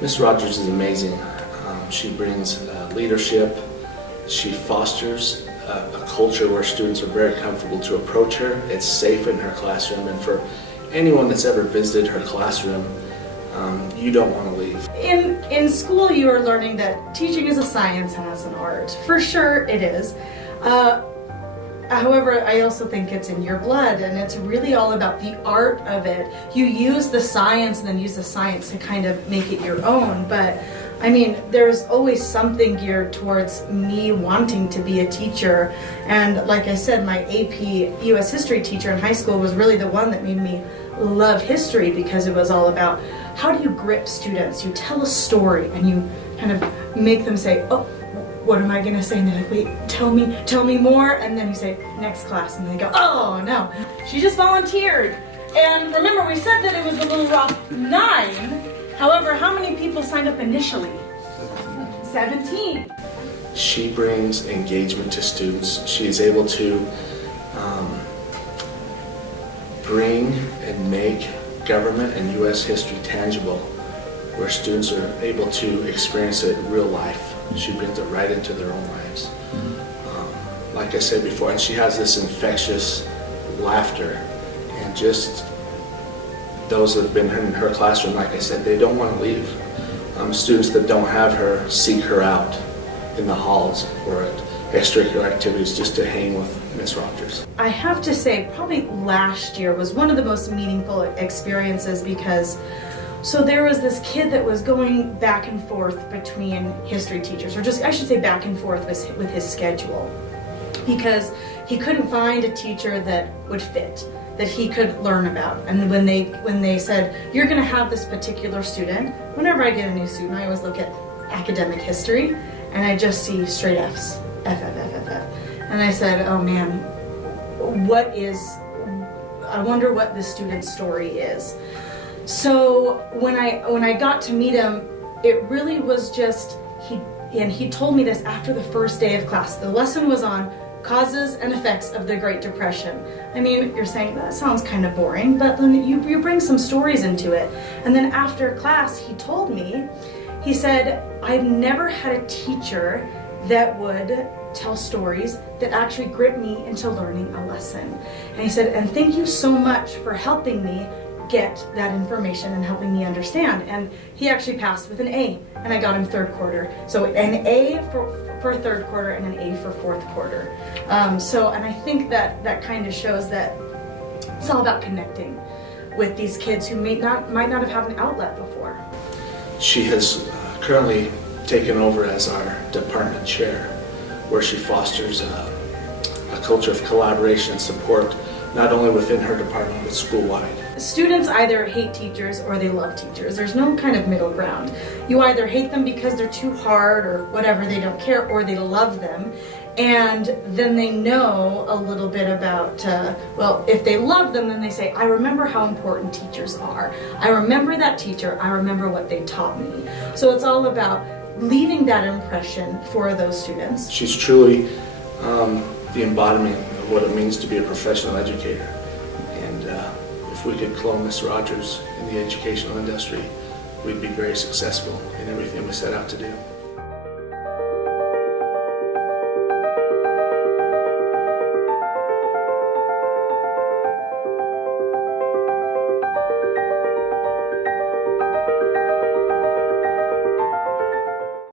Miss Rogers is amazing. She brings leadership. She fosters a culture where students are very comfortable to approach her. It's safe in her classroom, and for anyone that's ever visited her classroom, you don't want to leave. In school, you are learning that teaching is a science and it's an art. For sure it is. However, I also think it's in your blood, and it's really all about the art of it. You use the science and then use the science to kind of make it your own, but I mean, there's always something geared towards me wanting to be a teacher. And like I said, my AP US history teacher in high school was really the one that made me love history, because it was all about how do you grip students? You tell a story and you kind of make them say, oh, what am I going to say? And they're like, wait, tell me more. And then you say, next class. And they go, oh no, she just volunteered. And remember, we said that it was the Little Rock 9. However, how many people signed up initially? 17. She brings engagement to students. She is able to bring and make government and U.S. history tangible, where students are able to experience it in real life. She brings it right into their own lives. Like I said before, and she has this infectious laughter, and just those that have been in her classroom, like I said, they don't want to leave. Students that don't have her seek her out in the halls or at extracurricular activities just to hang with Miss Rogers. I have to say, probably last year was one of the most meaningful experiences, because so there was this kid that was going back and forth between history teachers, or just, I should say, back and forth with his schedule, because he couldn't find a teacher that would fit, that he could learn about. And when they said, you're going to have this particular student, whenever I get a new student, I always look at academic history, and I just see straight F's, F. And I said, oh man, I wonder what this student's story is. So when I got to meet him, it really was just, he told me this after the first day of class. The lesson was on causes and effects of the Great Depression. I mean, you're saying that sounds kind of boring, but then you bring some stories into it. And then after class, he told me, he said, I've never had a teacher that would tell stories that actually grip me into learning a lesson. And he said, and thank you so much for helping me get that information and helping me understand. And he actually passed with an A, and I got him third quarter. So an A for third quarter and an A for fourth quarter. And I think that kind of shows that it's all about connecting with these kids who might not have had an outlet before. She has currently taken over as our department chair, where she fosters a culture of collaboration and support, not only within her department, but school-wide. Students either hate teachers or they love teachers. There's no kind of middle ground. You either hate them because they're too hard or whatever, they don't care, or they love them. And then they know a little bit about, well, if they love them, then they say, I remember how important teachers are. I remember that teacher. I remember what they taught me. So it's all about leaving that impression for those students. She's truly the embodiment of what it means to be a professional educator. And if we could clone Miss Rogers in the educational industry, we'd be very successful in everything we set out to do.